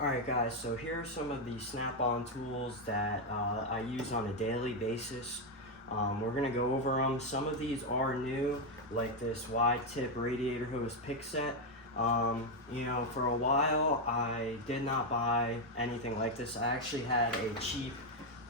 Alright guys, so here are some of the snap-on tools that I use on a daily basis. We're going to go over them. Some of these are new, like this wide tip radiator hose pick set. For a while I did not buy anything like this. I actually had a cheap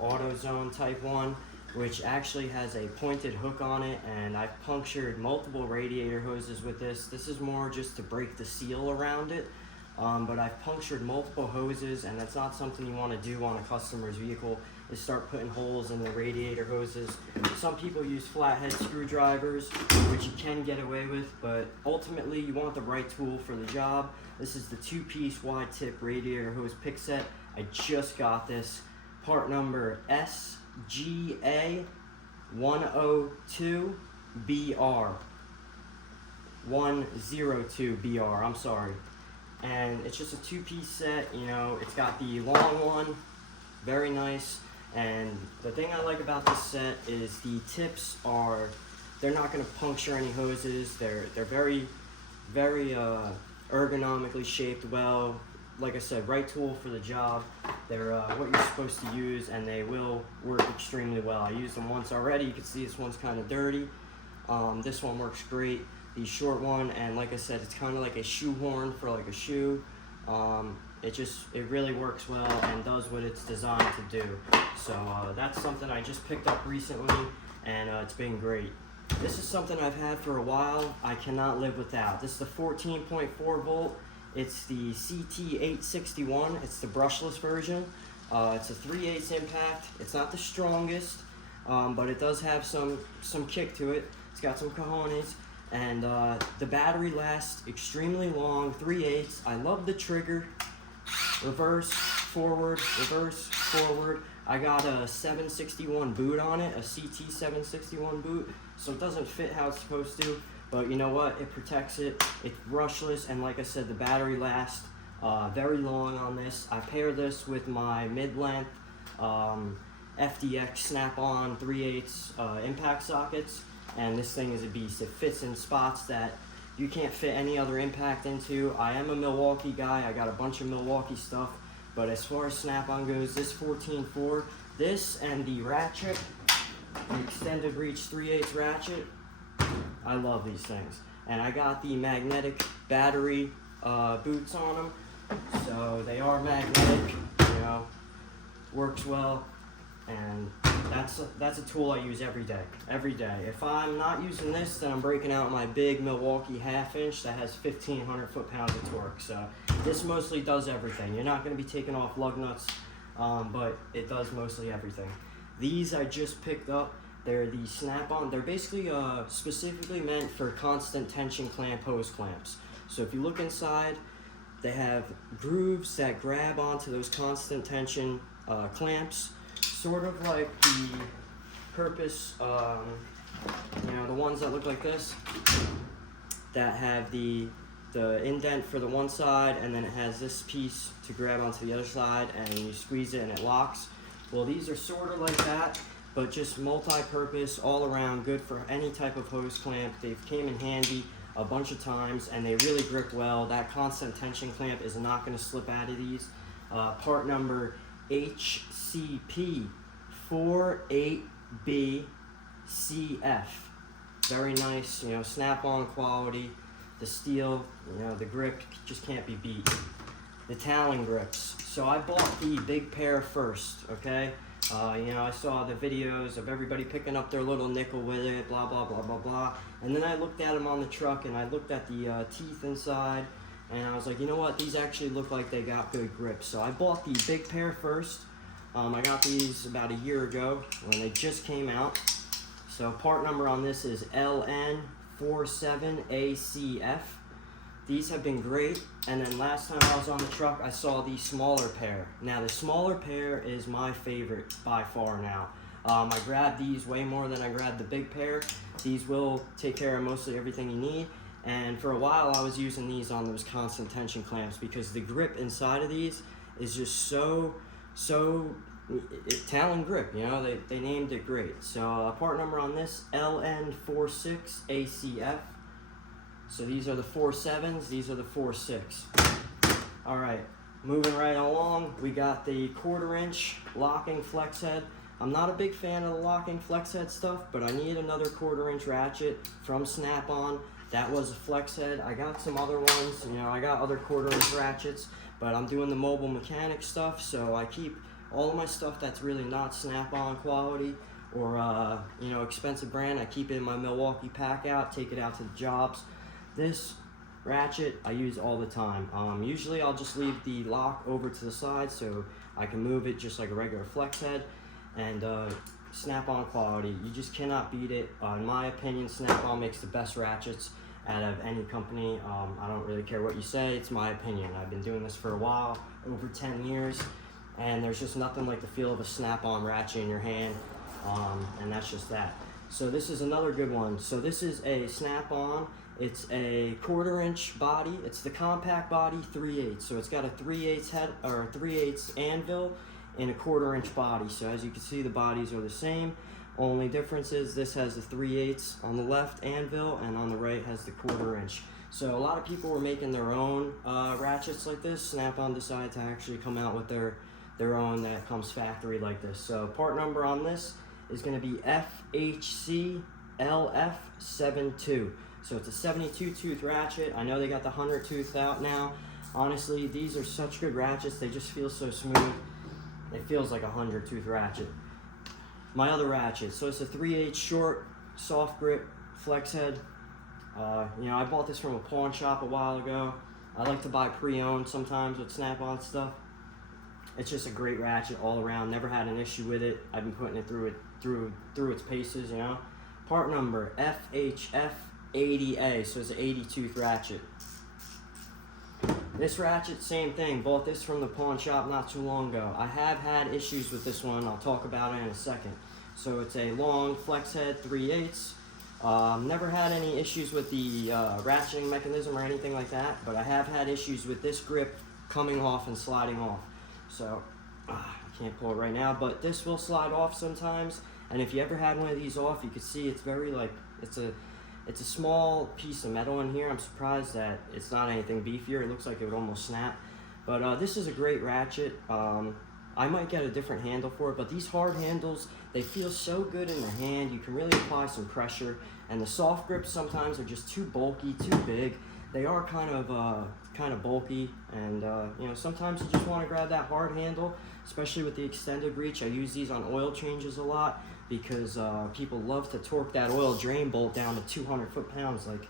AutoZone type one, which actually has a pointed hook on it, and I've punctured multiple radiator hoses with this. This is more just to break the seal around it. But I've punctured multiple hoses, and that's not something you want to do on a customer's vehicle, is start putting holes in the radiator hoses. Some people use flathead screwdrivers, which you can get away with, but ultimately you want the right tool for the job. This is the 2-piece wide tip radiator hose pick set. I just got this. Part number SGA102BR. 102BR, I'm sorry. And it's just a 2-piece set. It's got the long one, very nice. And the thing I like about this set is the tips they're not going to puncture any hoses. They're very ergonomically shaped well. Like I said, right tool for the job. They're what you're supposed to use, and they will work extremely well. I used them once already. You can see this one's kind of dirty. This one works great. The short one, and like I said, it's kind of like a shoehorn for like a shoe. It really works well and does what it's designed to do. So that's something I just picked up recently, and it's been great. This is something I've had for a while. I cannot live without. This is the 14.4 volt. It's the CT861. It's the brushless version. It's a 3/8 impact. It's not the strongest, but it does have some kick to it. It's got some cojones. And the battery lasts extremely long, 3/8. I love the trigger. Reverse, forward, reverse, forward. I got a 761 boot on it, a CT 761 boot, so it doesn't fit how it's supposed to. But you know what? It protects it. It's brushless, and like I said, the battery lasts very long on this. I pair this with my mid-length FDX snap-on 3/8 impact sockets. And this thing is a beast. It fits in spots that you can't fit any other impact into. I am a Milwaukee guy. I got a bunch of Milwaukee stuff. But as far as snap-on goes, this 14.4, this and the ratchet, the extended reach 3/8 ratchet, I love these things. And I got the magnetic battery boots on them. So they are magnetic, works well. And that's a tool I use every day. If I'm not using this, then I'm breaking out my big Milwaukee 1/2 inch that has 1,500 foot-pounds of torque. So this mostly does everything. You're not going to be taking off lug nuts, but it does mostly everything. These I just picked up. They're the snap-on. They're basically specifically meant for constant tension clamp hose clamps. So if you look inside, they have grooves that grab onto those constant tension clamps. Sort of like the purpose, the ones that look like this, that have the indent for the one side, and then it has this piece to grab onto the other side, and you squeeze it and it locks. Well, these are sort of like that, but just multi-purpose, all around, good for any type of hose clamp. They've came in handy a bunch of times, and they really grip well. That constant tension clamp is not going to slip out of these. Part number HCP48BCF. Very nice, snap-on quality. The steel, the grip just can't be beat. The Talon grips. So I bought the big pair first, okay? I saw the videos of everybody picking up their little nickel with it, blah, blah, blah, blah, blah. And then I looked at them on the truck, and I looked at the teeth inside, and I was like, you know what? These actually look like they got good grips. So I bought the big pair first. I got these about a year ago when they just came out. So part number on this is LN47ACF. These have been great. And then last time I was on the truck, I saw the smaller pair. Now the smaller pair is my favorite by far now. I grabbed these way more than I grabbed the big pair. These will take care of mostly everything you need. And for a while I was using these on those constant tension clamps because the grip inside of these is just so Talon grip, they named it great. So part number on this, LN46ACF. So these are the 4.7s, these are the 4.6. Alright, Moving right along, we got the 1/4 inch locking flex head. I'm not a big fan of the locking flex head stuff, but I need another 1/4 inch ratchet from Snap-on. That was a flex head. I got some other ones, you know, I got other 1/4 inch ratchets, but I'm doing the mobile mechanic stuff, so I keep all of my stuff that's really not Snap-on quality or you know, expensive brand. I keep it in my Milwaukee pack out, take it out to the jobs. This ratchet I use all the time. Usually I'll just leave the lock over to the side so I can move it just like a regular flex head. And Snap-on quality, you just cannot beat it. In my opinion, Snap-on makes the best ratchets out of any company. I don't really care what you say, it's my opinion. I've been doing this for a while, over 10 years, and there's just nothing like the feel of a Snap-on ratchet in your hand, and that's just that. So this is another good one. So this is a Snap-on. It's a 1/4 inch body. It's the compact body 3/8. So it's got a 3/8 head or 3/8 anvil in a 1/4 inch body. So as you can see, the bodies are the same. Only difference is this has the 3/8 on the left anvil, and on the right has the 1/4 inch. So a lot of people were making their own ratchets like this. Snap-on decided to actually come out with their own that comes factory like this. So part number on this is going to be FHCLF72. So it's a 72 tooth ratchet. I know they got the 100 tooth out now. Honestly, these are such good ratchets. They just feel so smooth. It feels like a 100 tooth ratchet. My other ratchet, so it's a 3/8 short, soft grip flex head. You know, I bought this from a pawn shop a while ago. I like to buy pre-owned sometimes with Snap-on stuff. It's just a great ratchet all around. Never had an issue with it. I've been putting it through its paces, you know. Part number FHF80A, so it's an 80 tooth ratchet. This ratchet, same thing. Bought this from the pawn shop not too long ago. I have had issues with this one. I'll talk about it in a second. So it's a long flex head 3/8. Never had any issues with the ratcheting mechanism or anything like that, but I have had issues with this grip coming off and sliding off. So I can't pull it right now, but this will slide off sometimes. And if you ever had one of these off, you can see it's very like, it's a small piece of metal in here. I'm surprised that it's not anything beefier. It looks like it would almost snap. But this is a great ratchet. I might get a different handle for it, but these hard handles, they feel so good in the hand. You can really apply some pressure. And the soft grips sometimes are just too bulky, too big. They are kind of bulky, and you know, sometimes you just want to grab that hard handle, especially with the extended reach. I use these on oil changes a lot because people love to torque that oil drain bolt down to 200 foot-pounds, like,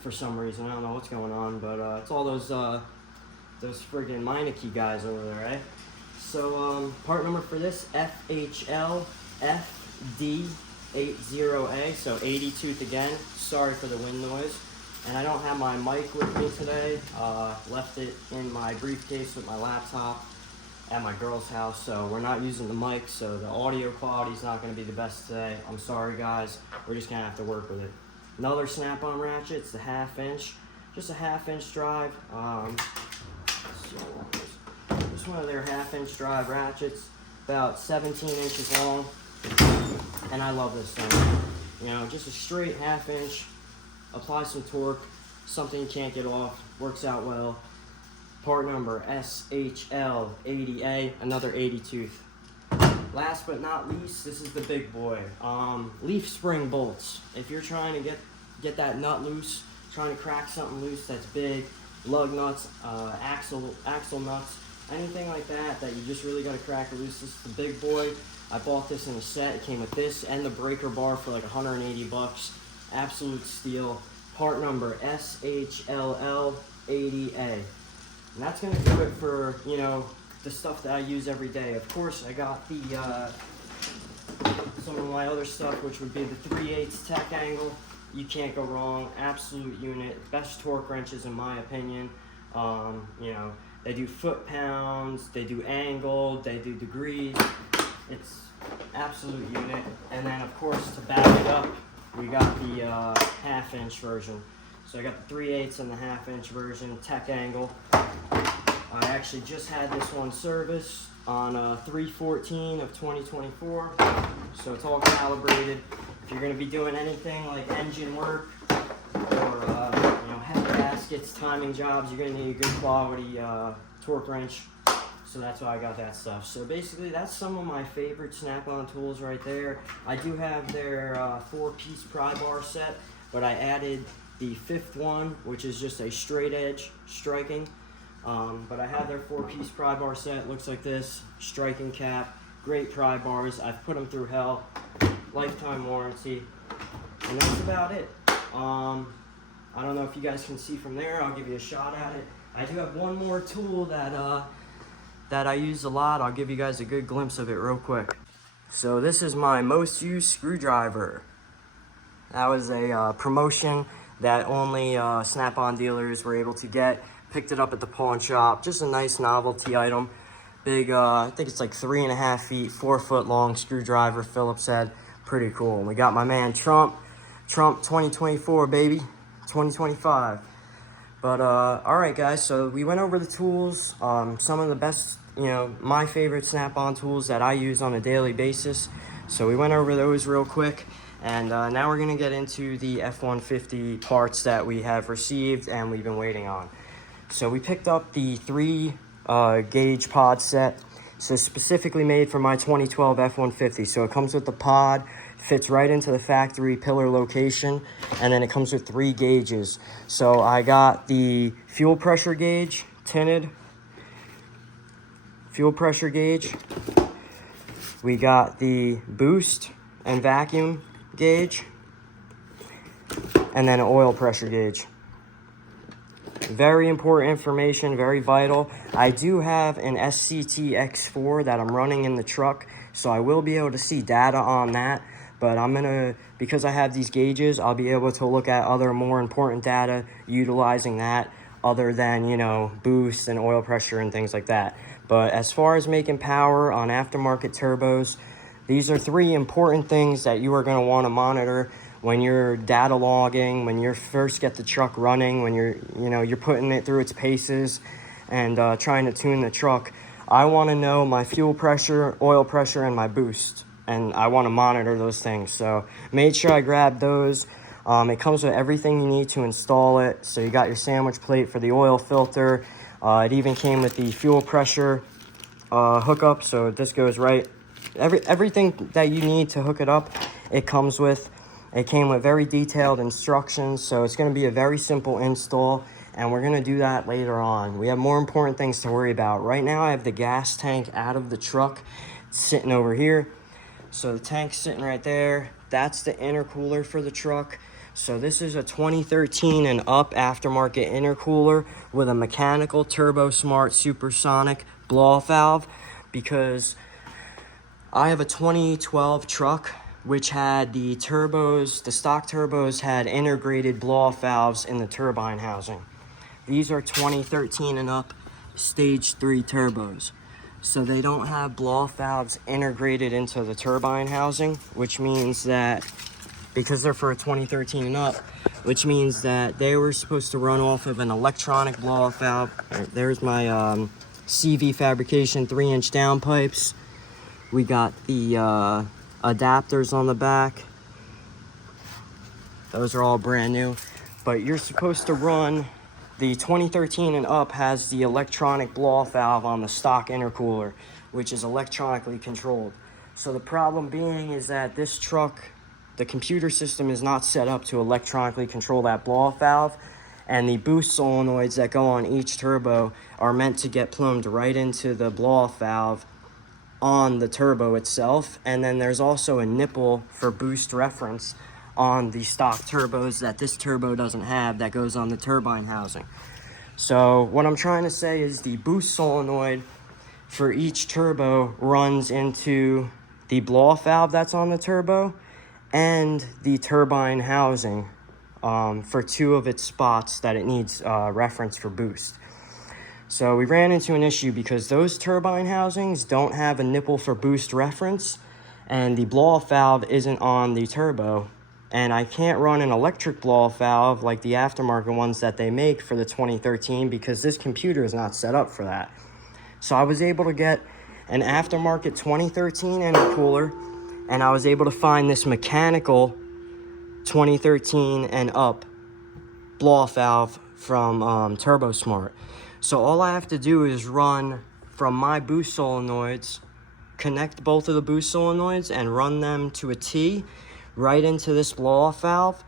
for some reason. I don't know what's going on, but it's all those friggin' Meineke guys over there, right? So part number for this, FHLFD80A, so 80 tooth again. Sorry for the wind noise. And I don't have my mic with me today. Left it in my briefcase with my laptop at my girl's house, so we're not using the mic, so the audio quality is not going to be the best today. I'm sorry, guys. We're just going to have to work with it. Another Snap-on ratchet. It's the 1/2 inch. Just a 1/2 inch drive. Just one of their 1/2 inch drive ratchets, about 17 inches long, and I love this thing. You know, just a straight 1/2 inch. Apply some torque, something you can't get off, works out well. Part number SHL80A, another 80 tooth. Last but not least, this is the big boy. Leaf spring bolts. If you're trying to get that nut loose, trying to crack something loose that's big, lug nuts, axle nuts, anything like that you just really got to crack it loose, this is the big boy. I bought this in a set. It came with this and the breaker bar for like 180 bucks. Absolute steal. Part number SHLL80A. And that's going to do it for, you know, the stuff that I use every day. Of course, I got the some of my other stuff, which would be the 3/8 tech angle. You can't go wrong. Absolute unit. Best torque wrenches in my opinion. You know, they do foot-pounds, they do angled, they do degrees. It's absolute unit. And then, of course, to back it up, we got the 1/2 inch version. So I got the 3/8 and the 1/2 inch version, tech angle. I actually just had this one serviced on 3/14 of 2024. So it's all calibrated. If you're going to be doing anything like engine work or you know, head gaskets, timing jobs, you're going to need a good quality torque wrench. So that's why I got that stuff. So basically that's some of my favorite Snap-on tools right there. I do have their 4-piece pry bar set, but I added the 5th one, which is just a straight edge striking. But I have their 4-piece pry bar set. Looks like this, striking cap, great pry bars. I've put them through hell, lifetime warranty, and that's about it. I don't know if you guys can see from there. I'll give you a shot at it. I do have one more tool that I use a lot. I'll give you guys a good glimpse of it real quick. So this is my most used screwdriver. That was a promotion that only Snap-on dealers were able to get. Picked it up at the pawn shop. Just a nice novelty item. Big, I think it's like 3.5 feet, 4 foot long screwdriver, Phillips head. Pretty cool. And we got my man Trump 2024, baby. 2025. But all right guys, so we went over the tools, some of the best, my favorite Snap-on tools that I use on a daily basis. So we went over those real quick, and now we're gonna get into the F-150 parts that we have received and we've been waiting on. So we picked up the 3 gauge pod set, so specifically made for my 2012 F-150. So it comes with the pod, fits right into the factory pillar location, and then it comes with 3 gauges. So I got the fuel pressure gauge, tinted fuel pressure gauge. We got the boost and vacuum gauge, and then an oil pressure gauge. Very important information, very vital. I do have an SCT X4 that I'm running in the truck, so I will be able to see data on that. But because I have these gauges, I'll be able to look at other more important data utilizing that, other than, boost and oil pressure and things like that. But as far as making power on aftermarket turbos, these are 3 important things that you are going to want to monitor when you're data logging, when you first get the truck running, when you're putting it through its paces and trying to tune the truck. I want to know my fuel pressure, oil pressure, and my boost. And I want to monitor those things. So made sure I grabbed those. It comes with everything you need to install it. So you got your sandwich plate for the oil filter. It even came with the fuel pressure hookup. So this goes right. Everything that you need to hook it up, it comes with. It came with very detailed instructions. So it's going to be a very simple install. And we're going to do that later on. We have more important things to worry about. Right now I have the gas tank out of the truck. It's sitting over here. So the tank's sitting right there. That's the intercooler for the truck. So this is a 2013 and up aftermarket intercooler with a mechanical Turbo Smart supersonic blow-off valve, because I have a 2012 truck which had the stock turbos had integrated blow-off valves in the turbine housing. These are 2013 and up stage 3 turbos. So they don't have blow-off valves integrated into the turbine housing, which means that, because they're for a 2013 and up, which means that they were supposed to run off of an electronic blow-off valve. Right, there's my CV Fabrication 3-inch downpipes. We got the adapters on the back. Those are all brand new. But you're supposed to run, the 2013 and up has the electronic blow-off valve on the stock intercooler, which is electronically controlled. So the problem being is that this truck, the computer system is not set up to electronically control that blow-off valve, and the boost solenoids that go on each turbo are meant to get plumbed right into the blow-off valve on the turbo itself. And then there's also a nipple for boost reference on the stock turbos that this turbo doesn't have, that goes on the turbine housing. So what I'm trying to say is the boost solenoid for each turbo runs into the blow-off valve that's on the turbo and the turbine housing for 2 of its spots that it needs reference for boost. So we ran into an issue because those turbine housings don't have a nipple for boost reference, and the blow-off valve isn't on the turbo. And I can't run an electric blow-off valve like the aftermarket ones that they make for the 2013 because this computer is not set up for that. So I was able to get an aftermarket 2013 intercooler, and I was able to find this mechanical 2013 and up blow-off valve from Turbo Smart. So all I have to do is run from my boost solenoids, connect both of the boost solenoids and run them to a T right into this blow-off valve,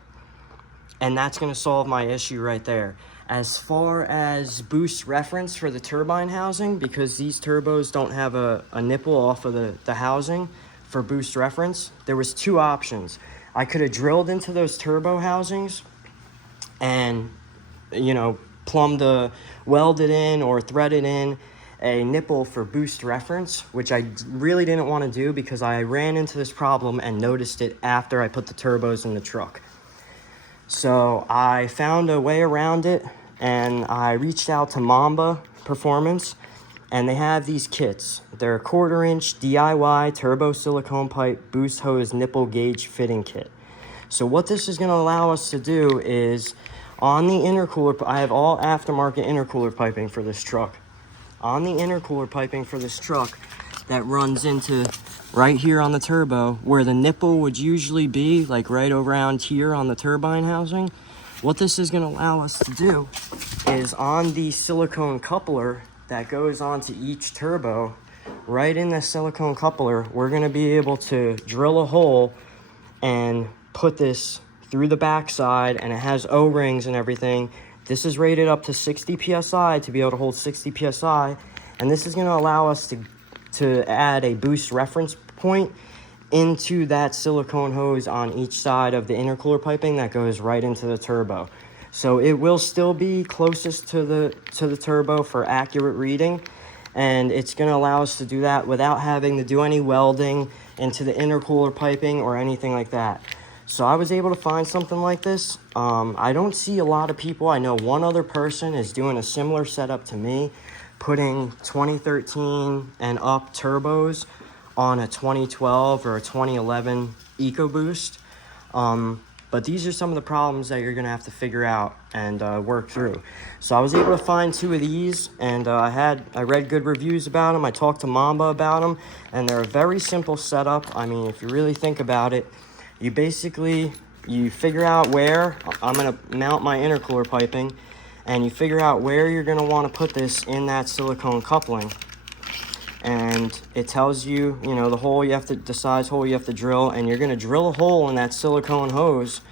and that's going to solve my issue right there. As far as boost reference for the turbine housing, because these turbos don't have a nipple off of the housing for boost reference, there was two options. I could have drilled into those turbo housings and, you know, welded in or threaded in a nipple for boost reference, which I really didn't want to do because I ran into this problem and noticed it after I put the turbos in the truck. So I found a way around it, and I reached out to Mamba Performance, and they have these kits. They're a 1/4 inch DIY turbo silicone pipe boost hose nipple gauge fitting kit. So what this is going to allow us to do is, on the intercooler, I have all aftermarket intercooler piping for this truck. On the intercooler piping for this truck that runs into right here on the turbo, where the nipple would usually be, like right around here on the turbine housing, what this is going to allow us to do is, on the silicone coupler that goes onto each turbo, right in the silicone coupler, we're going to be able to drill a hole and put this through the backside, and it has O-rings and everything. This is rated up to 60 psi to be able to hold 60 psi, and this is going to allow us to add a boost reference point into that silicone hose on each side of the intercooler piping that goes right into the turbo. So it will still be closest to the turbo for accurate reading, and it's going to allow us to do that without having to do any welding into the intercooler piping or anything like that. So I was able to find something like this. I don't see a lot of people. I know one other person is doing a similar setup to me, putting 2013 and up turbos on a 2012 or a 2011 EcoBoost. But these are some of the problems that you're going to have to figure out and work through. So I was able to find two of these, and I read good reviews about them. I talked to Mamba about them, and they're a very simple setup. I mean, if you really think about it, you figure out where I'm going to mount my intercooler piping, and you figure out where you're going to want to put this in that silicone coupling. And it tells you, the size hole you have to drill, and you're going to drill a hole in that silicone hose,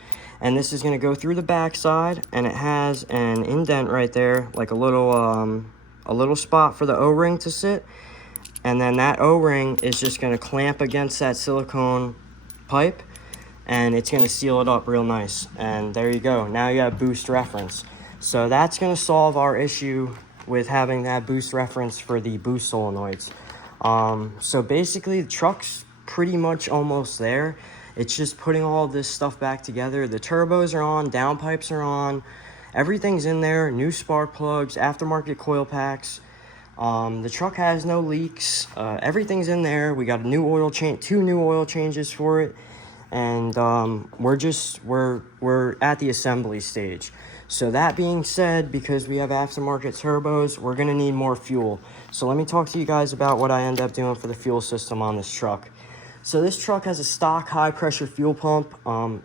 and this is going to go through the backside, and it has an indent right there, like a little spot for the O-ring to sit, and then that O-ring is just going to clamp against that silicone pipe, and it's going to seal it up real nice. And there you go. Now you have boost reference. So that's going to solve our issue with having that boost reference for the boost solenoids. So basically the truck's pretty much almost there. It's just putting all this stuff back together. The turbos are on, downpipes are on, everything's in there, new spark plugs, aftermarket coil packs. The truck has no leaks. Everything's in there. We got a new oil change, 2 new oil changes for it. And we're at the assembly stage. So that being said, because we have aftermarket turbos, we're going to need more fuel. So let me talk to you guys about what I end up doing for the fuel system on this truck. So this truck has a stock high pressure fuel pump.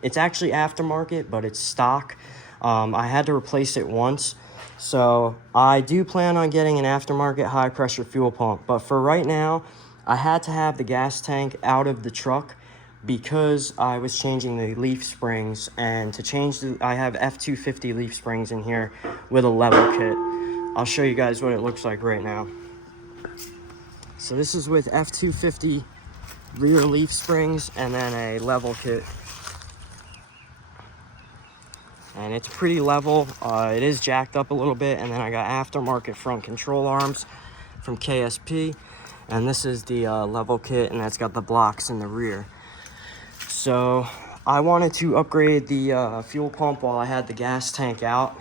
It's actually aftermarket, but it's stock. I had to replace it once. So I do plan on getting an aftermarket high pressure fuel pump. But for right now, I had to have the gas tank out of the truck because I was changing the leaf springs, and I have F250 leaf springs in here with a level kit. I'll show you guys what it looks like right now. So this is with F250 rear leaf springs and then a level kit. And it's pretty level. It is jacked up a little bit, and then I got aftermarket front control arms from KSP, and this is the level kit, and that's got the blocks in the rear. So I wanted to upgrade the fuel pump while I had the gas tank out.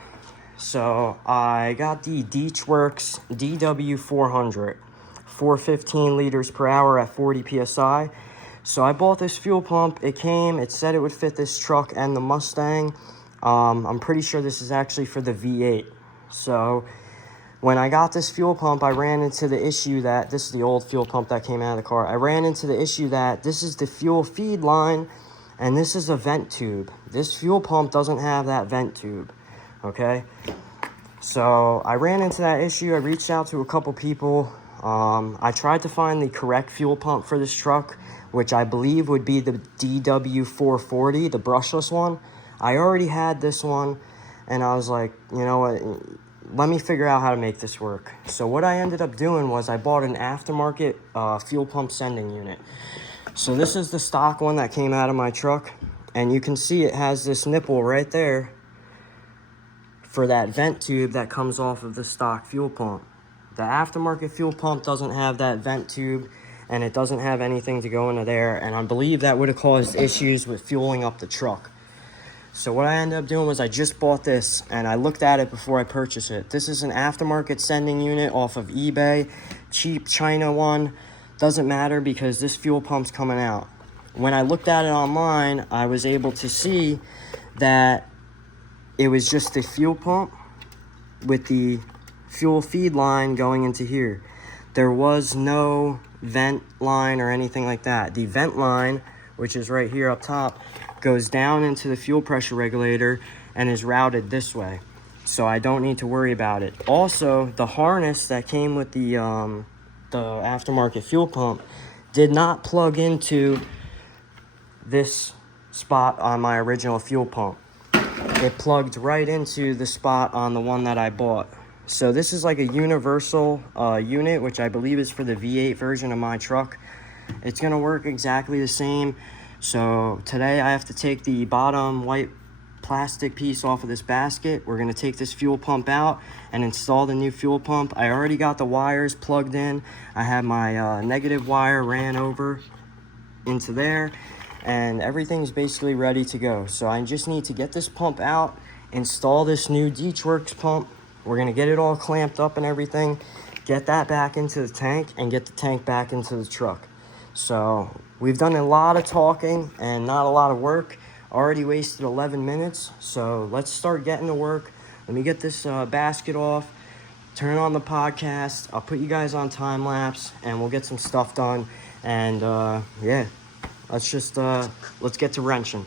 So I got the Deechworks DW400, 415 liters per hour at 40 psi. So I bought this fuel pump. It said it would fit this truck and the Mustang. I'm pretty sure this is actually for the V8. So when I got this fuel pump, I ran into the issue that, this is the old fuel pump that came out of the car. I ran into the issue that this is the fuel feed line, and this is a vent tube. This fuel pump doesn't have that vent tube, okay? So I ran into that issue. I reached out to a couple people. I tried to find the correct fuel pump for this truck, which I believe would be the DW440, the brushless one. I already had this one, and I was like, you know what, let me figure out how to make this work. So what I ended up doing was I bought an aftermarket fuel pump sending unit. So this is the stock one that came out of my truck, and you can see it has this nipple right there for that vent tube that comes off of the stock fuel pump. The aftermarket fuel pump doesn't have that vent tube, and it doesn't have anything to go into there, and I believe that would have caused issues with fueling up the truck. So what I ended up doing was I just bought this, and I looked at it before I purchased it. This is an aftermarket sending unit off of eBay, cheap China one. Doesn't matter because this fuel pump's coming out. When I looked at it online, I was able to see that it was just the fuel pump with the fuel feed line going into here. There was no vent line or anything like that. The vent line, which is right here up top, goes down into the fuel pressure regulator and is routed this way. So I don't need to worry about it. Also, the harness that came with the aftermarket fuel pump did not plug into this spot on my original fuel pump. It plugged right into the spot on the one that I bought. So this is like a universal unit, which I believe is for the V8 version of my truck. It's gonna work exactly the same. So today I have to take the bottom white plastic piece off of this basket. We're gonna take this fuel pump out and install the new fuel pump. I already got the wires plugged in. I have my negative wire ran over into there, and everything's basically ready to go. So I just need to get this pump out, install this new Deechworks pump. We're gonna get it all clamped up and everything, get that back into the tank, and get the tank back into the truck. So we've done a lot of talking and not a lot of work. Already wasted 11 minutes, so let's start getting to work. Let me get this basket off, turn on the podcast. I'll put you guys on time lapse, and we'll get some stuff done. And yeah, let's get to wrenching.